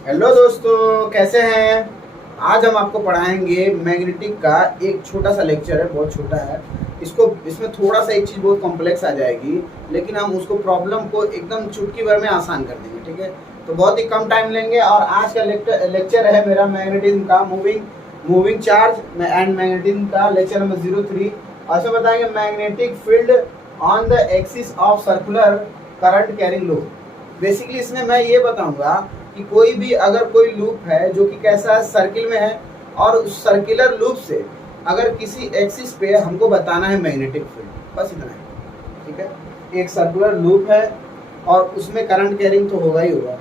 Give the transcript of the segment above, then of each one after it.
Hello दोस्तों, कैसे हैं। आज हम आपको पढ़ाएंगे मैग्नेटिक का एक छोटा सा लेक्चर है, बहुत छोटा है। इसमें थोड़ा सा एक चीज़ बहुत कॉम्प्लेक्स आ जाएगी, लेकिन हम उसको प्रॉब्लम को एकदम चुटकी भर में आसान कर देंगे। ठीक है, तो बहुत ही कम टाइम लेंगे। और आज का लेक्चर है मेरा मैग्नेटिज्म का, मूविंग चार्ज एंड मैग्नेटिज्म का लेक्चर नंबर 03। और इसमें बताएंगे magnetic field on the axis of circular current carrying loop. Basically इसमें मैं ये बताऊंगा कि कोई भी अगर कोई लूप है जो कि कैसा है, सर्किल में है, और उस सर्कुलर लूप से अगर किसी एक्सिस पे हमको बताना है मैग्नेटिक फील्ड, बस इतना है। ठीक है, एक सर्कुलर लूप है और उसमें करंट कैरिंग तो होगा ही होगा,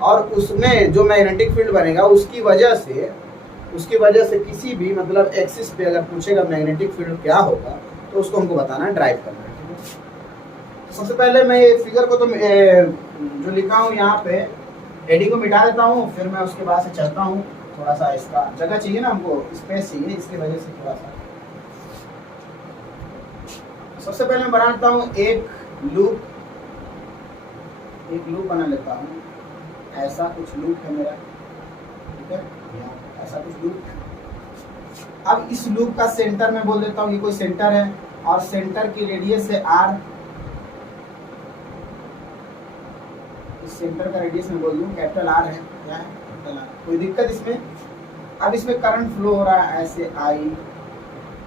और उसमें जो मैग्नेटिक फील्ड बनेगा उसकी वजह से किसी भी मतलब एक्सिस पे अगर पूछेगा मैग्नेटिक फील्ड क्या होगा, तो उसको हमको बताना है, ड्राइव करना है। ठीक है, सबसे पहले मैं ये फिगर को तो जो लिखा हूँ यहाँ पे हेडिंग को मिटा देता हूँ, फिर मैं उसके बाद से चलता हूँ। थोड़ा सा इसका जगह चाहिए ना, हमको स्पेस चाहिए, इसकी वजह से थोड़ा सा। सबसे पहले मैं बना लेता हूँ एक लूप बना लेता हूँ। ऐसा कुछ लूप है मेरा, ठीक है, ऐसा कुछ लूप है। अब इस लूप का सेंटर में बोल देता हूँ, ये कोई सेंटर है और सेंटर की रेडियस है r। इस सेंटर का रेडियस में बोल दूं कैपिटल R है, क्या है, कैपिटल R। कोई दिक्कत इसमें? अब इसमें करंट फ्लो हो रहा है, ऐसे I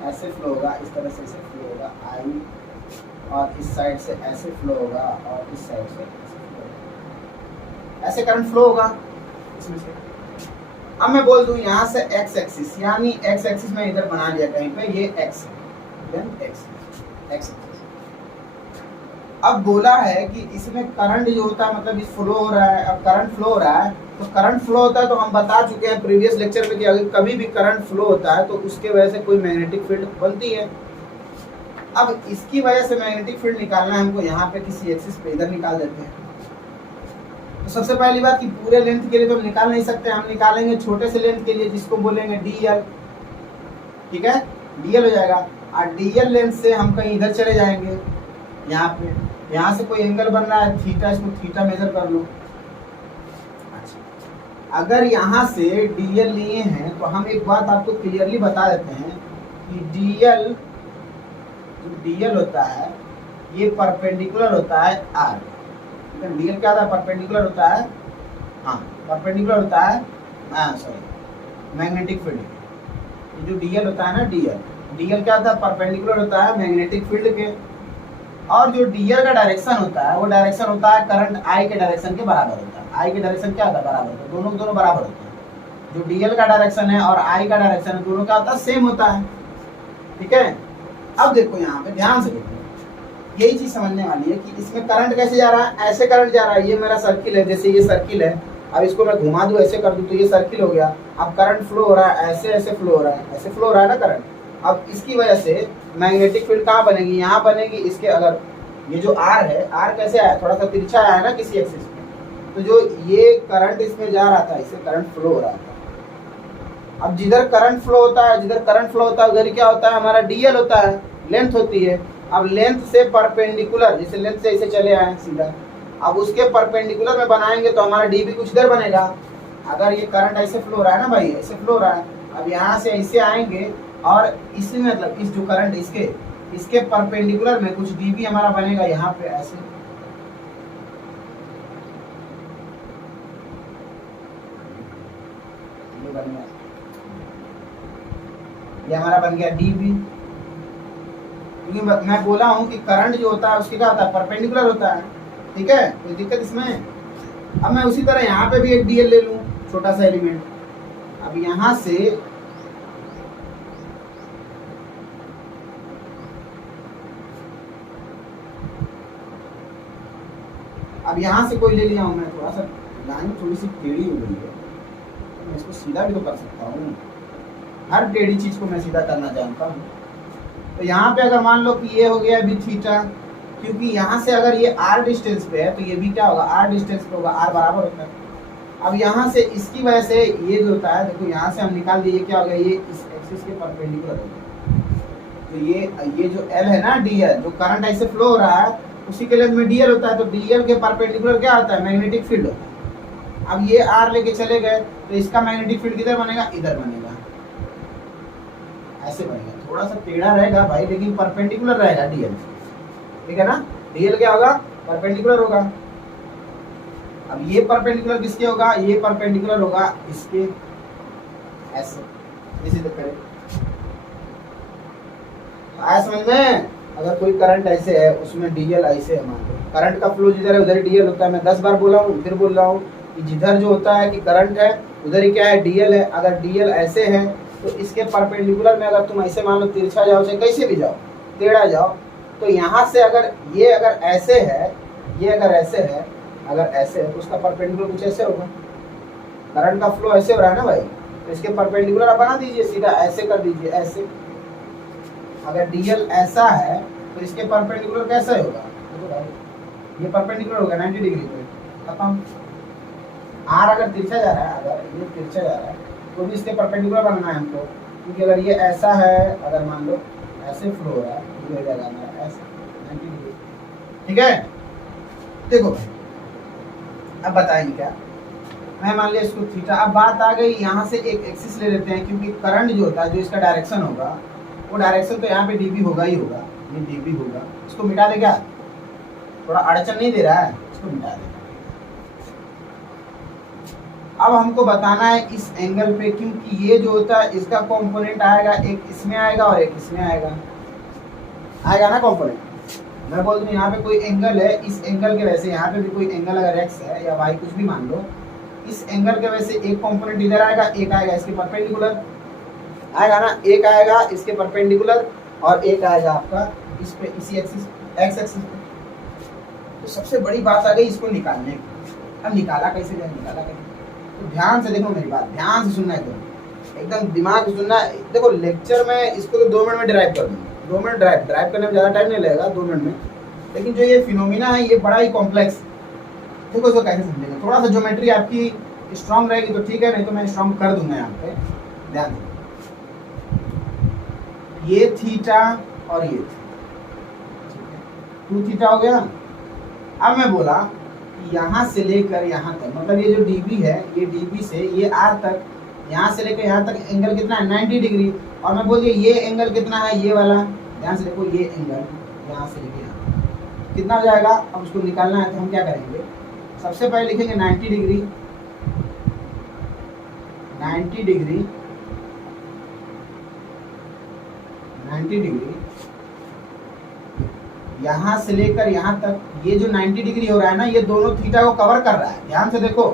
ऐसे फ्लो होगा, इस तरह से ऐसे फ्लो होगा I, और इस साइड से ऐसे फ्लो होगा, और इस साइड से ऐसे फ्लो होगा, ऐसे करंट फ्लो होगा इसमें से। अब मैं बोल दूं यहाँ से x एक्सिस, यानी x एक्सिस में इधर बना लिया कहीं पे, ये x है, x। अब बोला है कि इसमें करंट जो होता है, मतलब इस फ्लो हो रहा है, अब करंट फ्लो हो रहा है, तो करंट फ्लो होता है तो हम बता चुके हैं प्रीवियस लेक्चर में कि अगर कभी भी करंट फ्लो होता है तो उसके वजह से कोई मैग्नेटिक फील्ड बनती है। अब इसकी वजह से मैग्नेटिक फील्ड निकालना है हमको, यहाँ पे किसी एक्सिस पे इधर निकाल देते हैं। तो सबसे पहली बात कि पूरे लेंथ के लिए तो हम निकाल नहीं सकते, हम निकालेंगे छोटे से लेंथ के लिए, जिसको बोलेंगे dl। ठीक है, dl हो जाएगा, और dl लेंथ से हम कहीं इधर चले जाएंगे, यहाँ पे, यहाँ से कोई एंगल बन रहा है थीटा, इसको थीटा मेजर कर लो। अच्छा, अगर यहाँ से dl लिए हैं तो हम एक बात आपको क्लियरली बता देते हैं कि dl जो dl होता है ये परपेंडिकुलर होता है r। dl क्या होता है? परपेंडिकुलर होता है, हाँ परपेंडिकुलर होता है, सॉरी, मैग्नेटिक फील्ड। ये जो dl होता है ना, dl क्या होता है? परपेंडिकुलर होता है मैग्नेटिक फील्ड के। और जो dl का डायरेक्शन होता है वो डायरेक्शन होता है करंट I के डायरेक्शन के बराबर होता है। I के डायरेक्शन क्या होता है? बराबर होता है, दोनों बराबर होते हैं। जो dl का डायरेक्शन है और I का डायरेक्शन है, दोनों का होता है सेम होता है। ठीक है, अब देखो यहाँ पे ध्यान से देखो, यही चीज समझने वाली है कि इसमें करंट कैसे जा रहा है। ऐसे करंट जा रहा है, ये मेरा सर्किल है, जैसे ये सर्किल है, अब इसको मैं घुमा दूं, ऐसे कर दूं तो ये सर्किल हो गया। अब करंट फ्लो हो रहा है, ऐसे फ्लो हो रहा है, ऐसे फ्लो हो रहा है ना करंट। अब इसकी वजह से मैग्नेटिक फील्ड कहाँ बनेगी? यहाँ बनेगी। इसके अगर ये जो R है, R कैसे आया? थोड़ा सा तिरछा आया ना किसी एक्सिस में, तो जो ये करंट इसमें जा रहा था, इससे करंट फ्लो हो रहा था। अब जिधर करंट फ्लो होता है उधर क्या होता है? हमारा dl होता है, लेंथ होती है। अब लेंथ से परपेंडिकुलर, जैसे लेंथ से ऐसे चले आए सीधा, अब उसके परपेंडिकुलर में बनाएंगे तो हमारा d भी कुछ इधर बनेगा। अगर ये करंट ऐसे फ्लो हो रहा है ना भाई, ऐसे फ्लो हो रहा है, अब यहाँ से ऐसे आएंगे और इसी मतलब इस जो करंट इसके परपेंडिकुलर में कुछ d भी हमारा बनेगा यहाँ पे ऐसे। ये हमारा बन गया d भी, क्योंकि मैं बोला हूँ कि करंट जो होता है उसके क्या होता है? परपेंडिकुलर होता है। ठीक है, कोई दिक्कत इसमें? अब मैं उसी तरह यहाँ पे भी एक dl ले लूँ, छोटा सा एलिमेंट। अब यहाँ से कोई ले लिया हूँ मैं, थोड़ा सा लाइन थोड़ी सी टेढ़ी हो गई है, मैं इसको सीधा भी तो कर सकता हूँ, हर टेढ़ी चीज को मैं सीधा करना जानता हूँ। तो यहाँ पे अगर मान लो कि ये हो गया अभी थीटा, क्योंकि यहाँ से अगर ये r डिस्टेंस पे है तो ये भी क्या होगा? r डिस्टेंस पे होगा, r बराबर होता है। अब यहाँ से इसकी वजह से ये जो होता है, देखो यहाँ से हम निकाल दिए, क्या हो गया? ये इस एक्सिस के परपेंडिकुलर हो गया। तो ये जो L है ना, dl, जो करंट ऐसे फ्लो हो रहा है उसी के लेंथ में dl होता है, तो dl के परपेंडिकुलर क्या होता है? मैग्नेटिक फील्ड होता है। अब ये आर लेके चले गए तो इसका मैग्नेटिक फील्ड किधर बनेगा, इधर बनेगा, ऐसे बनेगा। थोड़ा सा टेढ़ा रहेगा भाई, लेकिन परपेंडिकुलर रहेगा डीएल, ठीक है ना। डीएल क्या होगा, परपेंडिकुलर होगा। अब ये परपेंडिकुलर किसके होगा, ये परपेंडिकुलर होगा इसके, ऐसे इसी तरह आया समझ में। अगर कोई करंट ऐसे है उसमें डीएल ऐसे है, मान लो करंट का फ्लो जिधर है उधर ही डीएल होता है। मैं 10 बार बोला हूँ, फिर बोल रहा हूँ कि जिधर जो होता है कि करंट है उधर ही क्या है, डीएल है। अगर डीएल ऐसे है तो इसके परपेंडिकुलर में अगर तुम ऐसे मान लो तिरछा जाओ, चाहे कैसे भी जाओ, टेढ़ा जाओ, तो यहाँ से अगर ये अगर ऐसे है, ये अगर ऐसे है, अगर ऐसे है तो उसका परपेंडिकुलर कुछ ऐसे होगा। करंट का फ्लो ऐसे हो रहा है ना भाई, तो इसके परपेंडिकुलर आप बना दीजिए, सीधा ऐसे कर दीजिए, ऐसे। अगर डीएल ऐसा है तो इसके परपेंडिकुलर कैसा होगा, देखो भाई ये परपेंडिकुलर होगा 90 डिग्री पे, खत्म। आर अगर तिरछा जा रहा है, अगर ये तिरछा जा रहा है तो भी इसके परपेंडिकुलर बनाना है हमको, क्योंकि अगर ये ऐसा है, अगर मान लो ऐसे फ्लो हो रहा है, ये हो जाएगा हमारा ऐसा 90 डिग्री, ठीक है। देखो भाई अब बताएंगे क्या, मैं मान लिया इसको थीटा। अब बात आ गई यहाँ से एक एक्सिस ले लेते हैं, क्योंकि करंट जो होता है जो इसका डायरेक्शन होगा वो डायरेक्शन तो यहाँ पे डीबी होगा ही होगा, ये डीबी होगा। इसको मिटा दे क्या, थोड़ा अड़चन नहीं दे रहा है, इसको मिटा दे। अब हमको बताना है इस एंगल पे, क्योंकि ये जो होता है इसका कंपोनेंट आएगा, एक इसमें आएगा और एक इसमें आएगा, आएगा ना कंपोनेंट। मैं बोल दूं यहाँ पे कोई एंगल है, इस एंगल के वैसे यहाँ पे भी कोई एंगल अगर एक्स है या वाई कुछ भी मान लो, इस एंगल के वजह से एक कंपोनेंट इधर आएगा, एक आएगा इसके परपेंडिकुलर, आएगा ना, एक आएगा इसके परपेंडिकुलर और एक आएगा आपका इस पे, इसी एक्सिस एक्स एक्सिस पे। तो सबसे बड़ी बात आ गई इसको निकालने की। अब निकाला कैसे जाए, निकाला कैसे, तो ध्यान से देखो मेरी बात, ध्यान से सुनना है, एकदम दिमाग से सुनना। देखो लेक्चर में इसको तो 2 मिनट में ड्राइव कर दूंगा, 2 मिनट ड्राइव करने में ज़्यादा टाइम नहीं लगेगा, 2 मिनट में। लेकिन जो ये फिनोमिना है ये बड़ा ही कॉम्प्लेक्स, देखो इसको कैसे समझेंगे। थोड़ा सा ज्योमेट्री आपकी स्ट्रांग रहेगी तो ठीक है, नहीं तो मैं स्ट्रांग कर दूंगा यहाँ पे, ध्यान दो। ये थीटा और ये 2 थीटा हो गया। अब मैं बोला यहाँ से लेकर यहाँ तक, मतलब ये जो डीबी है, ये डीबी से ये आर तक, यहाँ से लेकर यहाँ तक एंगल कितना है, 90 डिग्री। और मैं बोलिए ये एंगल कितना है, ये वाला, ध्यान से देखो, ये एंगल यहाँ से लेकर यहाँ कितना हो जाएगा। अब उसको निकालना है तो हम क्या करेंगे, सबसे पहले लिखेंगे 90 डिग्री, 90 डिग्री, 90 डिग्री यहाँ से लेकर यहाँ तक। ये जो 90 डिग्री हो रहा है ना, ये दोनों थीटा को कवर कर रहा है, ध्यान से देखो,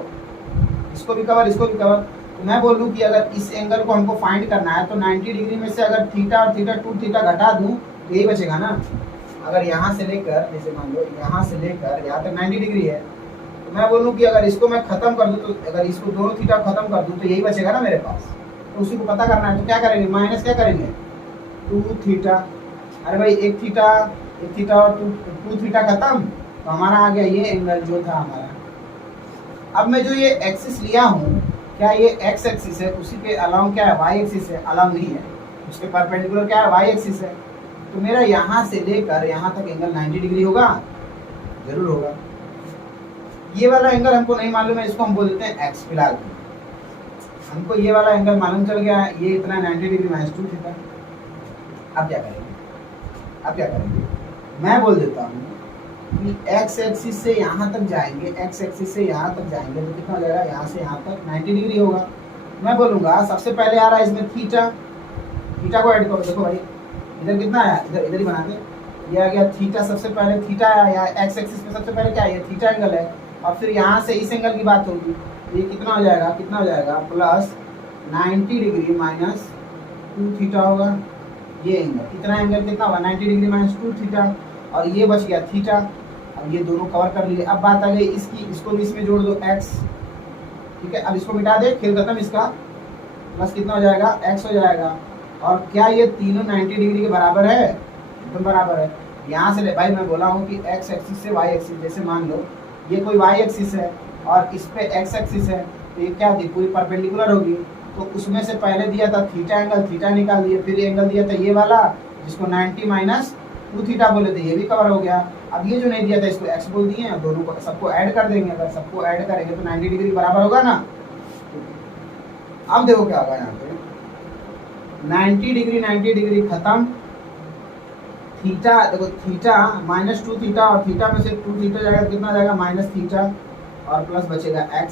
इसको भी कवर, इसको भी कवर। तो मैं बोलूँ कि अगर इस एंगल को हमको फाइंड करना है तो 90 डिग्री में से अगर थीटा और थीटा 2 थीटा घटा दूँ तो यही बचेगा ना। अगर यहाँ से लेकर, जैसे मान लो यहाँ से लेकर यहाँ तक 90 डिग्री है, तो मैं बोलूँ कि अगर इसको मैं खत्म कर दूँ, तो अगर इसको दोनों थीटा खत्म कर दूँ तो यही बचेगा ना मेरे पास। तो उसी को पता करना है, तो क्या करेंगे, माइनस क्या करेंगे, 2 थीटा। अरे भाई एक थीटा और 2 थीटा खत्म, तो हमारा आ गया ये एंगल जो था हमारा। अब मैं जो ये एक्सिस लिया हूँ, क्या ये एक्स एक्सिस है, उसी के अलाउंग क्या है, वाई एक्सिस है, अलाउंग नहीं है, उसके परपेंडिकुलर क्या है, वाई एक्सिस है। तो मेरा यहाँ से लेकर यहाँ तक एंगल 90 डिग्री होगा, जरूर होगा। ये वाला एंगल हमको नहीं मालूम है, इसको हम बोल देते हैं एक्स। फिलहाल हमको ये वाला एंगल मालूम चल गया है, ये इतना 90 डिग्री माइनस 2 थीटा। अब क्या करेंगे, मैं बोल देता हूँ कि एक्स एक्सिस से यहाँ तक जाएंगे, एक्स एक्सिस से यहाँ तक जाएंगे तो कितना हो जाएगा, यहाँ से यहाँ तक 90 डिग्री होगा। मैं बोलूँगा सबसे पहले आ रहा है इसमें थीटा, थीटा को ऐड करो। देखो भाई इधर कितना आया, इधर ही बना दे, ये आ गया थीटा। सबसे पहले थीटा आया, एक्स एक्सिस पे सबसे पहले क्या है, ये थीटा एंगल है। और फिर यहाँ से इस एंगल की बात होगी, ये कितना हो जाएगा, प्लस 90 डिग्री माइनस 2 थीटा होगा। ये एंगल, इतना एंगल कितना होगा, 90 डिग्री माइनस 2 थीटा, और ये बच गया थीटा। अब ये दोनों कवर कर लिए। अब बात आ गई इसकी, इसको भी इसमें जोड़ दो, एक्स, ठीक है। अब इसको मिटा दे, खेल खत्म इसका, प्लस कितना हो जाएगा, एक्स हो जाएगा। और क्या ये तीनों 90 डिग्री के बराबर है, एकदम बराबर है। यहाँ से भाई मैं बोला हूँ कि एक्स एक्सिस से वाई एक्सिस, जैसे मान लो ये कोई वाई एक्सिस है और इस पे एक्स एक्सिस है, तो ये क्या थी, पूरी परपेंडिकुलर होगी। तो उसमें से पहले दिया था थीटा एंगल, थीटा निकाल दिए, फिर एंगल दिया था ये वाला जिसको 90 माइनस 2 थीटा बोले थे, ये भी कवर हो गया। अब ये जो नहीं दिया था इसको एक्स बोल दिए हैं, दोनों को सबको ऐड कर देंगे। अगर सबको ऐड करेंगे तो 90 डिग्री बराबर होगा ना। अब देखो क्या होगा यहाँ पे 90 डिग्री खत्म। थीटा देखो, थीटा -2 थीटा और थीटा में से 2 थीटा जाएगा तो कितना जाएगा -थीटा और प्लस बचेगा x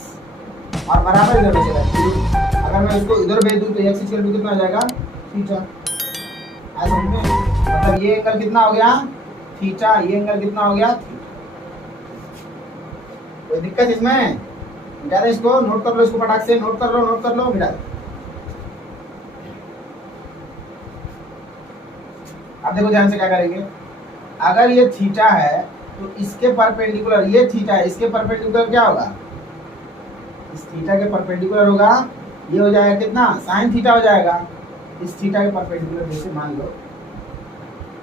और बराबर इधर बचेगा 0। अगर मैं इसको इधर भेज दूं तो x इक्वल टू कितना आ जाएगा थीटा। ऐसा समझ में? मतलब ये एंगल कितना हो गया थीटा, ये एंगल कितना हो गया थीटा। कोई दिक्कत इसमें? मिटा दे इसको, नोट कर लो इसको फटाक से, नोट कर लो मिटा दे। अब देखो ध्यान से क्या करेंगे, अगर ये थीटा है तो इसके परपेंडिकुलर, ये थीटा है, इसके परपेंडिकुलर क्या होगा, इस थीटा के परपेंडिकुलर होगा, ये हो जाएगा कितना साइन थीटा हो जाएगा। इस थीटा के परपेंडिकुलर जैसे मान लो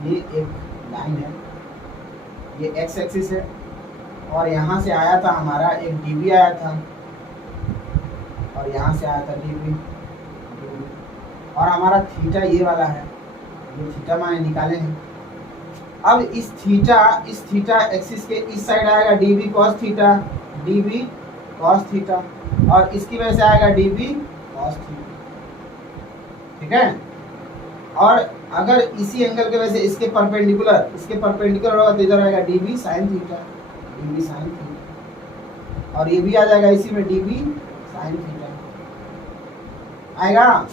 ये एक लाइन है, ये एक्स एक्सिस है और यहाँ से आया था हमारा एक डीबी आया था और यहाँ से आया था डीबी और हमारा थीटा ये वाला है, ये थीटा माने निकाले हैं। अब इस थीटा एक्सिस के इस साइड आएगा dB cos theta, dB cos theta और इसकी वजह से आएगा डीबी कॉस थीटा। ठीक है, और अगर इसी एंगल के वजह से इसके परपेंडिकुलर होगा तो इधर आएगा dB sine theta, dB sine theta और ये भी आ जाएगा इसी में डीबी साइन थीटा आएगा।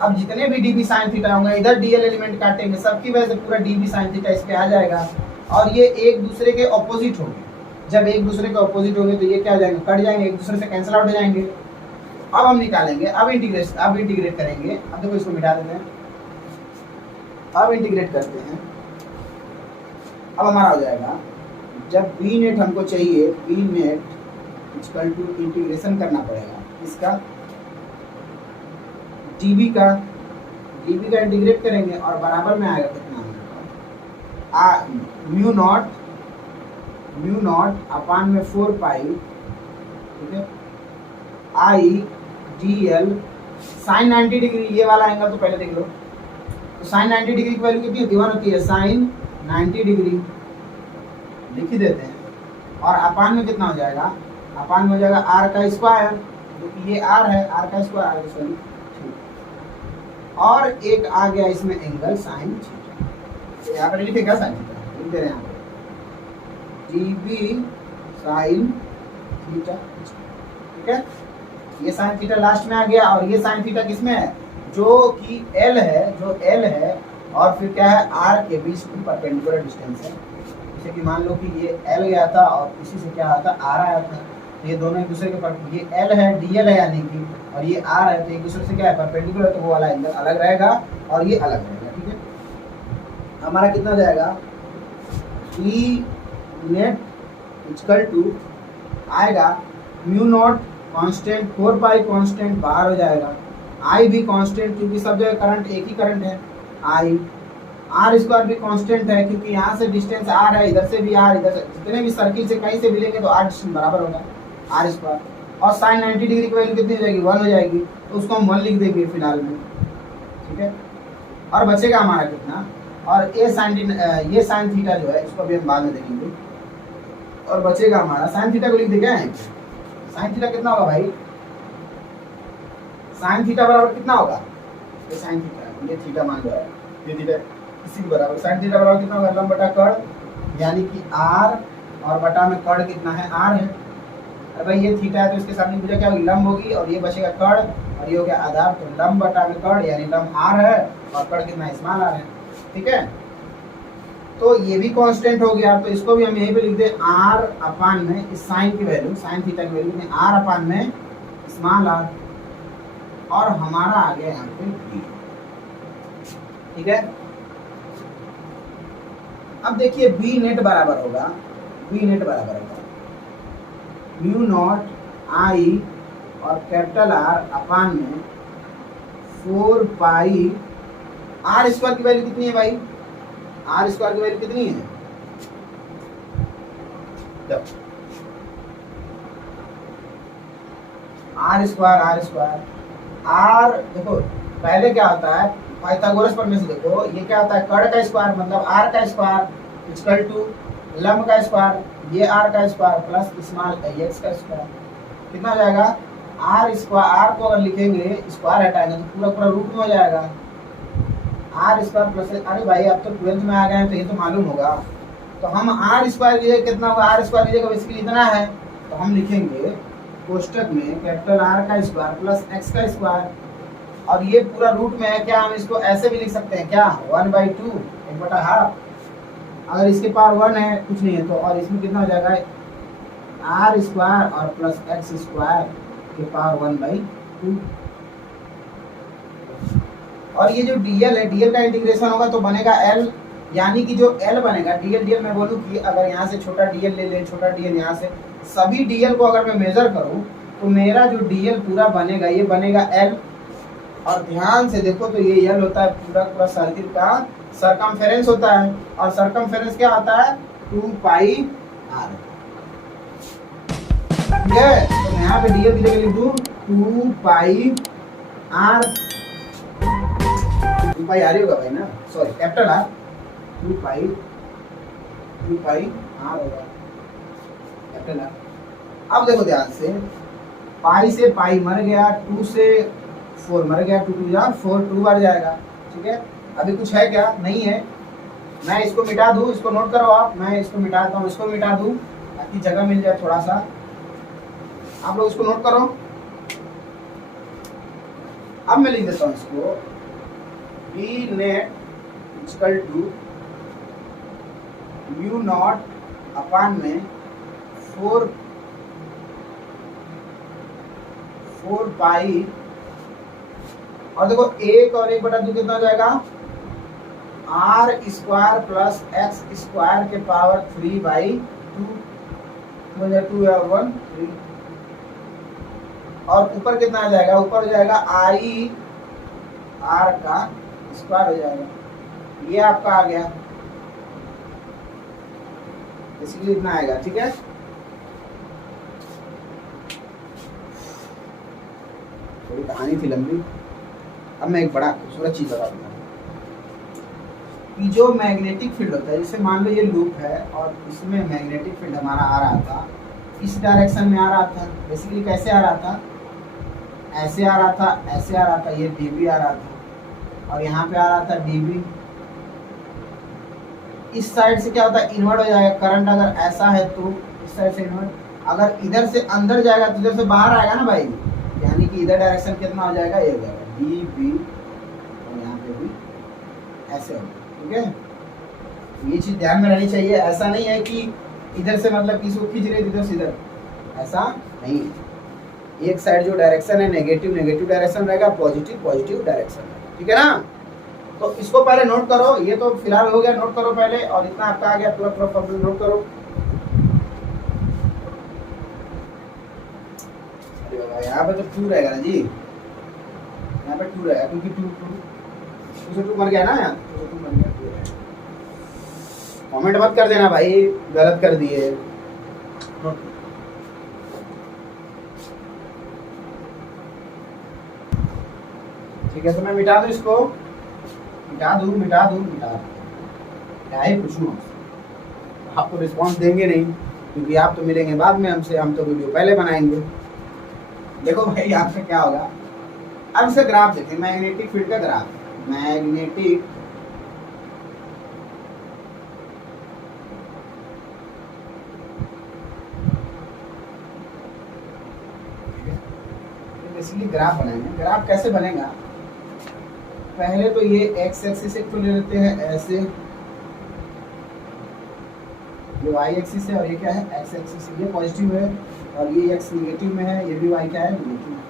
अब जितने भी डीबी साइन थीटा होंगे इधर डीएल एलिमेंट काटेंगे, सबकी वजह से पूरा डीबी साइन थीटा इस पे आ जाएगा और ये एक दूसरे के ऑपोजिट होंगे। जब एक दूसरे के ऑपोजिट होंगे तो ये क्या हो जाएंगे, कट जाएंगे, एक दूसरे से कैंसिल आउट हो जाएंगे। अब हम निकालेंगे, अब इंटीग्रेट करेंगे। अब देखो इसको मिटा देते हैं, अब इंटीग्रेट करते हैं। अब हमारा हो जाएगा, जब बी नेट हमको चाहिए, B net equal to integration करना पड़ेगा इसका डीबी का इंटीग्रेट करेंगे और बराबर में आएगा कितना, म्यू नॉट अपान में 4 पाई, ठीक है, I D L sine 90 degree, ये वाला एंगल तो पहले देख लो। तो साइन 90 डिग्री की वैल्यू कितनी होती है, 1 होती है, साइन 90 डिग्री लिख ही देते हैं और अपान में कितना हो जाएगा, अपान में हो जाएगा आर का स्क्वायर, जो कि ये आर है, आर का स्क्वायर, आर का और एक आ गया इसमें एंगल साइन थीटा। यहाँ पर लिखेगा साइन थीटा, लिख दे रहे हैं यहाँ पर डीबी साइन थीटा। ठीक है, ये साइन थीटा लास्ट में आ गया और ये साइन थीटा किसमें है, जो कि एल है, जो एल है और फिर क्या है आर के बीच की परपेंडिकुलर डिस्टेंस है। जैसे कि मान लो कि ये एल गया था और इसी से क्या आता आर आया था, तो ये दोनों एक दूसरे के पर, ये एल है डीएल है यानी कि, और ये आर है, तो एक दूसरे से क्या है परपेंडिकुलर है, तो वो वाला एंगल अलग रहेगा और ये अलग रहेगा। ठीक है, हमारा कितना जाएगा, बी नेट इक्वल टू आएगा म्यू नॉट कांस्टेंट 4 पाई कांस्टेंट बाहर हो जाएगा, आई भी कांस्टेंट क्योंकि सब जगह करंट एक ही करंट है, आई आर स्क्वायर भी कांस्टेंट है क्योंकि यहाँ से डिस्टेंस आर है, इधर से भी आर, इधर से जितने भी सर्किल से कहीं से मिलेंगे तो आर डिस्टेंस बराबर होगा आर स्क्वायर। और साइन 90 डिग्री की वैल्यू कितनी हो जाएगी, 1 हो जाएगी, तो उसको हम 1 लिख देंगे फिलहाल में। ठीक है, और बचेगा हमारा कितना, और ये साइन थीटा जो है इसको अभी हम बाद में देखेंगे, और बचेगा हमारा साइन थीटा को लिख दे। क्या है साइन थीटा कितना होगा भाई, साइन थीटा बराबर कितना होगा, ये साइन थीटा, ये थीटा मान लो है, ये थीटा इसी के बराबर, साइन थीटा बराबर कितना होगा, लंब बटा कर्ण यानी कि आर और बटा में कर्ण कितना है, आर है। अरे भाई ये थीटा है तो इसके सामने भुजा क्या होगी, लंब होगी, और ये बचेगा कर्ण और ये हो गया आधार, तो लंब बटा में कर्ण यानी लंब आर है और कर्ण कितना स्मॉल आर है। ठीक है, तो ये भी कांस्टेंट हो गया, तो इसको भी हम यहीं पे लिख दे आर अपान में इस साइन की वैल्यू, साइन थीटा की वैल्यू आर अपान में स्मॉल आर, और हमारा आ गया यहाँ पे बी। ठीक है, अब देखिए बी नेट बराबर होगा, म्यू नॉट आई और कैपिटल आर अपान में 4 पाई, आर स्क्वायर की वैल्यू कितनी है भाई, आर स्क्वायर की वैल्यू कितनी है, आर स्क्वायर आर देखो पहले क्या होता है, पाइथागोरस प्रमेय से देखो, ये क्या होता है कर्ण का स्क्वायर मतलब आर का स्क्वायर इक्वल टू लंब का स्क्वायर, ये आर का स्क्वायर प्लस स्मॉल एक्स का स्क्वायर, कितना हो जाएगा आर स्क्वायर। आर को अगर लिखेंगे स्क्वायर हटाएंगे तो पूरा पूरा रूट में हो जाएगा आर स्क्वायर प्लस। अरे भाई आप तो 12th में आ गए हैं तो ये तो मालूम होगा। तो हम आर स्क्वायर की जगह कितना होगा, आर स्क्वायर की जगह बेसिकली इतना है, तो हम लिखेंगे कोष्टक में कैपिटल आर का स्क्वायर प्लस एक्स का स्क्वायर, और ये पूरा रूट में है। क्या हम इसको ऐसे भी लिख सकते हैं क्या, 1/2 1/2। अगर इसके पावर 1 है कुछ नहीं है तो, और इसमें कितना हो जाएगा आर स्क्वायर और प्लस एक्स स्क्वायर के पावर 1/2। और ये जो डीएल है, डीएल का इंटीग्रेशन होगा तो बनेगा एल, यानी कि जो एल बनेगा डीएल डीएल मैं बोलूँ कि अगर यहाँ से छोटा डीएल ले लें, छोटा डीएल यहाँ से, सभी डीएल को अगर मैं मेजर करूँ तो मेरा जो डीएल पूरा बनेगा ये बनेगा एल। और ध्यान से देखो तो ये एल होता है पूरा पूरा सर्किल का सरकमफेरेंस होता है, और सरकमफेरेंस क्या आता है 2πr। ठीक है, तो यहाँ पे डीएल की जगह लिख दूँ 2πr, 2πr ही होगा भाई ना, सॉरी कैपिटल आर, 2πr होगा कैपिटल आर। अब देखो ध्यान से, पाई से पाई मर गया, 2 से 4 मर गया, 2 2 जा 4, 2 बार जाएगा। ठीक है, अभी कुछ है क्या, नहीं है। मैं इसको मिटा दूं, इसको नोट करो आप, मैं इसको मिटाता हूँ, इसको मिटा दूं ताकि जगह मिल जाए थोड़ा सा। आप लोग इसको नोट करो। अब मैं लिख देता हूँ इसको, B net equal to mu naught upon में 4 पाई, और देखो 1 और 1/2 कितना हो जाएगा r square plus x square के पावर 3/2, 2 और 1 3, और ऊपर कितना आ जाएगा, ऊपर हो जाएगा आई आर का स्क्वायर हो जाएगा। ये आपका आ गया, इसलिए इतना आएगा। ठीक है, थोड़ी कहानी थी लंबी। अब मैं एक बड़ा खूबसूरत चीज बता दूंगा कि जो मैग्नेटिक फील्ड होता है, जैसे मान लो ये लूप है और इसमें मैग्नेटिक फील्ड हमारा आ रहा था, इस डायरेक्शन में आ रहा था। बेसिकली कैसे आ रहा था, ऐसे आ रहा था, ऐसे आ रहा था, ये डीबी आ रहा था, और यहाँ पे आ रहा था डीबी। इस साइड से क्या होता है, इन्वर्ट हो जाएगा करंट। अगर ऐसा है तो इस साइड से इन्वर्ट, अगर इधर से अंदर जाएगा तो इधर से बाहर आएगा ना भाई, यानी कि इधर डायरेक्शन कितना हो जाएगा, ये हो जाएगा डी बी, और यहाँ पे भी ऐसे होगा। ठीक है, ये चीज ध्यान में रहनी चाहिए। ऐसा नहीं है कि इधर से मतलब किसी को खींच रहे इधर से इधर, ऐसा नहीं है। एक साइड जो डायरेक्शन है नेगेटिव नेगेटिव डायरेक्शन रहेगा, पॉजिटिव पॉजिटिव डायरेक्शन रहेगा। ठीक है ना, तो इसको पहले नोट करो। ये तो फिलहाल हो गया, नोट करो पहले, और इतना आपका आ गया पूरा पूरा फॉर्मूला नोट करो। यहाँ पे तो 2 रहेगा ना जी, यहाँ पे 2 रहेगा क्योंकि 2 मर गया ना यार, 2 मर गया, 2 रहेगा। कमेंट मत कर देना भाई गलत कर दिए। ठीक है, तो मैं मिटा दूं इसको, मिटा दूं क्या ही पूछूं, आप तो रिस्पांस देंगे नहीं क्योंकि आप तो मिलेंगे बाद में हमसे, हम तो वीडियो पहले बनाएंगे। देखो भाई आपसे क्या होगा, अब इसका ग्राफ देखें, मैग्नेटिक फील्ड का ग्राफ, मैग्नेटिक बेसिकली ग्राफ बनाएंगे। ग्राफ कैसे बनेगा, पहले तो ये एक्स एक्सिस एक तो ले लेते हैं ऐसे, ये वाई एक्सिस है, और ये क्या है एक्स एक्सिस, ये पॉजिटिव है और ये एक्स निगेटिव में है, ये भी वाई क्या है निगेटिव है।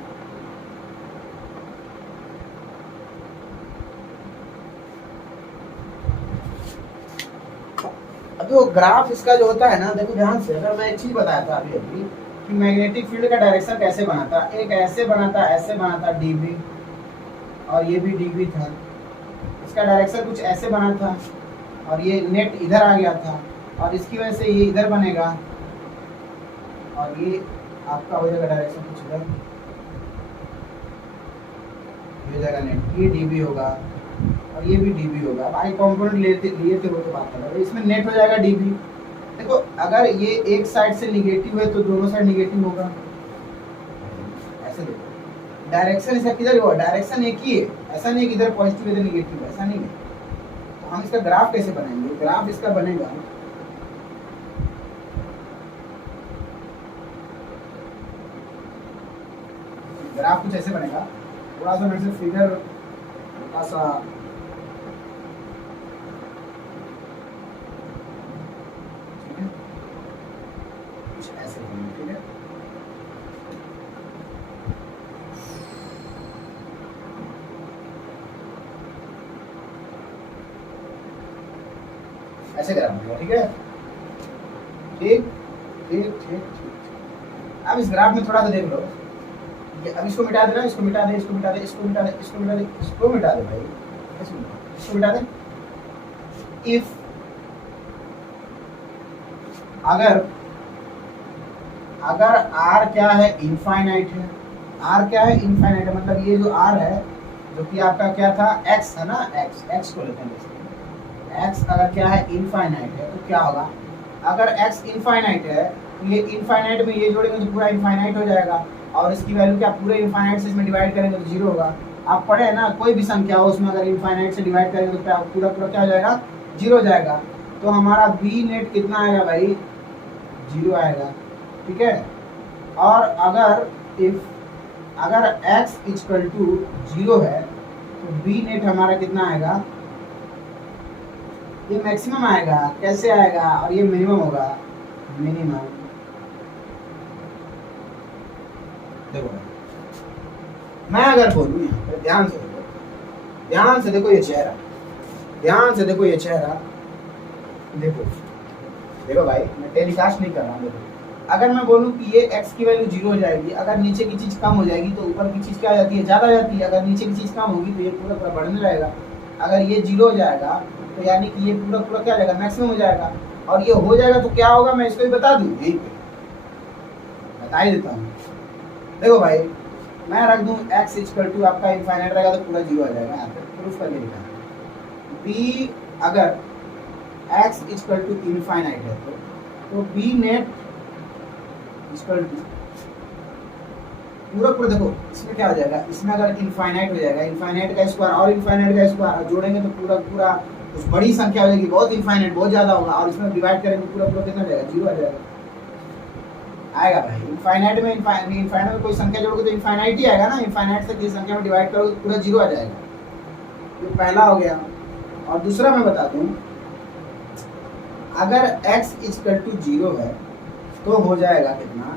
अब जो ग्राफ इसका जो होता है ना, देखो ध्यान से, अगर मैं एक चीज बताया था अभी कि मैग्नेटिक फील्ड का डायरेक्शन कैसे बनाता, एक ऐसे बनाता, ऐसे बनाता डीबी, और ये भी डीबी था, इसका डायरेक्शन कुछ ऐसे बना था, और ये नेट इधर आ गया था, और इसकी वजह से ये इधर बनेगा, और ये आपका हो जाएगा डायरेक्शन कुछ इधर, ये जाएगा नेट, ये डीबी होगा और ये भी डीबी होगा। आई कंपोनेंट लिए थे वो तो बात कर रहा है, इसमें नेट हो जाएगा डीबी, देखो अगर ये एक साइड से निगेटिव है तो दोनों साइड निगेटिव होगा, ऐसे देखो डायरेक्शन इसका किधर होगा, डायरेक्शन एक ही है, ऐसा नहीं है कि इधर पॉजिटिव इधर निगेटिव, ऐसा नहीं है। तो हम इसका ग्राफ कैसे बनाएंगे, ग्राफ इसका बनेगा ग्राफ कुछ ऐसे बनेगा, थोड़ा सा मेरे से फिगर थोड़ा सा ठीक है, कुछ ऐसे बनेगा, ठीक है। ऐसे ग्राफ बनेगा, ठीक है, ठीक ठीक ठीक ठीक। अब इस ग्राफ में थोड़ा सा देख लो, अब इसको मिटा देना, इसको मिटा दे, इसको मिटा दे, इसको मिटा दे, इसको मिटा दे, इसको मिटा दे भाई, इसको मिटा दे। इफ अगर अगर r क्या है, इनफाइनाइट है, r क्या है, इनफाइनाइट है, मतलब ये जो r है जो कि आपका क्या था x है ना, x को लेते हैं, x अगर क्या है, इनफाइनाइट है तो क्या होगा, अगर x इनफाइनाइट है तो ये इनफाइनाइट में ये जोड़ेंगे तो पूरा इनफाइनाइट हो जाएगा, और इसकी वैल्यू क्या पूरे इनफाइनाइट से इसमें डिवाइड करेंगे तो जीरो होगा। आप पढ़े हैं ना, कोई भी संख्या हो उसमें अगर इनफाइनाइट से डिवाइड करेंगे तो क्या पूरा पूरा क्या हो जाएगा, जीरो हो जाएगा। तो हमारा बी नेट कितना आएगा भाई, जीरो आएगा, ठीक है। और अगर x इक्वल टू जीरो है तो बी नेट हमारा कितना आएगा, ये मैक्सिमम आएगा, कैसे आएगा, और ये मिनिमम होगा, मिनिमम। देखो मैं अगर बोलूँ यहाँ पे, ध्यान से देखो, ध्यान से देखो ये चेहरा, ध्यान से देखो ये चेहरा, देखो देखो भाई मैं टेलीकास्ट नहीं कर रहा हूँ। देखो अगर मैं बोलूँ कि ये x की वैल्यू जीरो हो जाएगी, अगर नीचे की चीज़ कम हो जाएगी तो ऊपर की चीज़ क्या हो जाती है, ज़्यादा हो जाती है। अगर नीचे की चीज़ कम होगी तो ये पूरा पूरा बढ़ने लगेगा। अगर ये जीरो हो जाएगा तो यानी कि ये पूरा पूरा क्या हो जाएगा, मैक्सिमम हो जाएगा। और ये हो जाएगा तो क्या होगा, मैं इसको भी बता दूँ, यही पे बता ही देता हूँ। देखो भाई मैं रख दूं x इक्वल टू आपका इनफाइनाइट रहेगा तो पूरा जीरो आ जाएगा, यहाँ पे प्रूफ करके लिखा है। b अगर x इक्वल टू इनफाइनाइट है तो b नेट इक्वल टू पूरा पूरा, देखो इसमें क्या हो जाएगा, इसमें अगर इनफाइनाइट हो जाएगा, इनफाइनाइट का स्क्वायर और इनफाइनाइट का स्क्वायर जोड़ेंगे तो पूरा पूरा कुछ बड़ी संख्या हो जाएगी, बहुत इनफाइनाइट बहुत ज़्यादा होगा, और इसमें डिवाइड करेंगे पूरा पूरा कितना हो जाएगा, जीरो आ जाएगा, आएगा भाई। इनफाइनाइट में कोई संख्या जोड़ोगे तो इनफाइनाइट ही आएगा ना, इनफाइनाइट से किसी संख्या में डिवाइड करोगे तो पूरा जीरो आ जाएगा। ये पहला हो गया। और दूसरा मैं बता दूं, अगर x इक्वल टू जीरो है तो हो जाएगा कितना,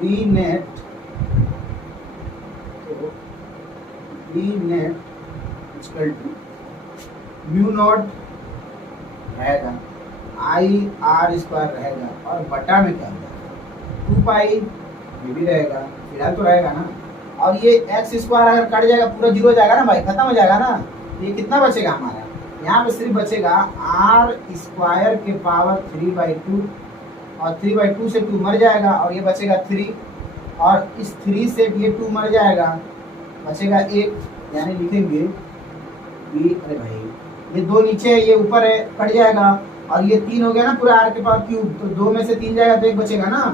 बी नेट, तो B net equal to mu naught रहेगा, आई आर स्क्वायर रहेगा, और बटा में क्या होगा 2 पाई, ये भी रहेगा, फिलहाल तो रहेगा ना। और ये एक्स स्क्वायर अगर कट जाएगा पूरा जीरो हो जाएगा ना भाई, खत्म हो जाएगा ना। ये कितना बचेगा हमारा, यहाँ पे सिर्फ बचेगा आर स्क्वायर के पावर 3/2, और 3/2 से 2 मर जाएगा, और ये बचेगा 3, और इस 3 से ये 2 मर जाएगा, बचेगा 1, यानी लिखेंगे बी, अरे भाई ये 2 नीचे है ये ऊपर है, कट जाएगा, और ये 3 हो गया ना पूरा आर के पावर क्यूब, तो 2 में से 3 जाएगा तो 1 बचेगा ना।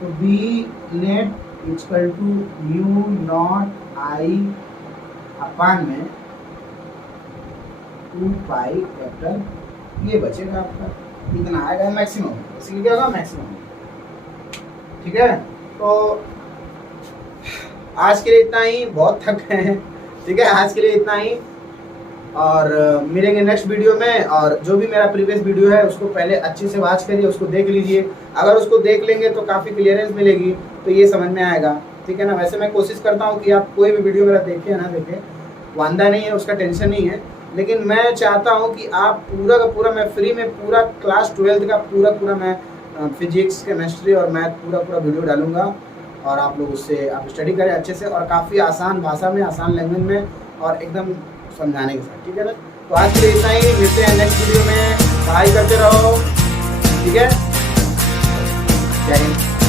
तो B net equal to mu naught I upon में 2 पाई कैपिटल, ये बचेगा आपका, इतना आएगा मैक्सिमम, इसीलिए क्या होगा मैक्सिमम, ठीक है। तो आज के लिए इतना ही, बहुत थक गए हैं, ठीक है, आज के लिए इतना ही, और मिलेंगे नेक्स्ट वीडियो में। और जो भी मेरा प्रीवियस वीडियो है उसको पहले अच्छे से वॉच करिए, उसको देख लीजिए, अगर उसको देख लेंगे तो काफ़ी क्लियरेंस मिलेगी, तो ये समझ में आएगा, ठीक है ना। वैसे मैं कोशिश करता हूँ कि आप कोई भी वीडियो मेरा देखें या ना देखें, वांदा नहीं है, उसका टेंशन नहीं है, लेकिन मैं चाहता हूँ कि आप पूरा का पूरा, मैं फ्री में पूरा क्लास 12th का पूरा मैं फिजिक्स, केमिस्ट्री और मैथ पूरा वीडियो डालूंगा, और आप लोग उससे आप स्टडी करें अच्छे से, और काफ़ी आसान भाषा में, आसान लैंग्वेज में, और एकदम समझाने के साथ, ठीक है ना। तो आज के लिए इतना ही, मिलते हैं नेक्स्ट वीडियो में, पढ़ाई करते रहो, ठीक है, जय हिंद।